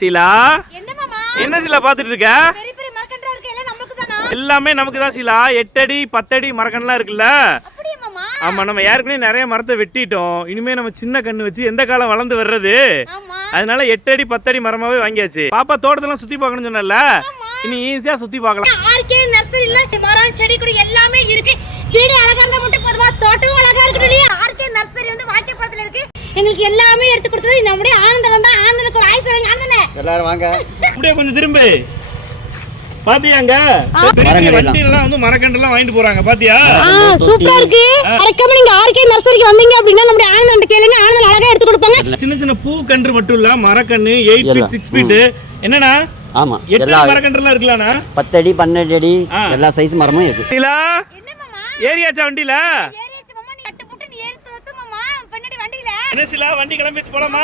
சீலா? என்ன சீலா பார்த்துட்டு இருக்க? எல்லாம் நமக்கு தானா? சீலா. எட்டடி பத்தடி மரக்கன்லாம் இருக்குல்ல? ஆமா நம்ம ஏற்கனவே நிறைய மரத்தை வெட்டிட்டோம். இனிமே நம்ம சின்ன கண்ணு வச்சு எந்த காலம் வளர்ந்து வர்றது? அதனால எட்டடி பத்தடி மரமாவே வாங்கியாச்சு. பாப்பா தோட்டத்தெல்லாம் சுத்தி பார்க்கணும்னு சொன்னல இனி ஈஸியா சுத்தி பார்க்கலாம். ஆர்கே நர்சரியில மரம் செடி கொடி எல்லாமே இருக்கு. வீடு அழகா இருந்தா மட்டும் போதுமா? தோட்டமும் அழகா இருக்கு இல்லையா? ஆர்கே நர்சரி வந்து வாக்கியப்படத்துல இருக்கு. எங்களுக்கு எல்லாமே எடுத்து கொடுத்தது நம்முடைய ஆனந்தம் தான். ஆனந்தனுக்கு ஒரு ஆனந்தனே எல்லாரும் வாங்க. அப்படியே கொஞ்சம் திரும்பு. பாத்தியாங்க? பெரிய மரங்கள் எல்லாம். வண்டியில வந்து மரக்கன்றெல்லாம் வாங்கிட்டு போறாங்க பாத்தியா? சூப்பரா இருக்கு. மறக்காம நீங்க ஆர்கே நர்சரிக்கு வந்தீங்க அப்படின்னா நம்முடைய ஆனந்தன் கேளுங்க. ஆனந்தன் அழகா எடுத்து கொடுப்பாங்க. சின்ன சின்ன பூ கன்று மட்டும் இல்ல மரக்கன்று எயிட் ஃபீட். சிக்ஸ் ஃபீட் என்னண்ணா? ஆமா. எட்டு எல்லா மரக்கன்றுலாம் இருக்கலாம்ண்ணா பத்தடி பன்னெண்டு அடி. எல்லா சைஸ் மரமும் இருக்கு. ஏரியாச்சா வண்டியில? என்ன சீலா? வண்டி கிளம்பிட்டு போலாமா?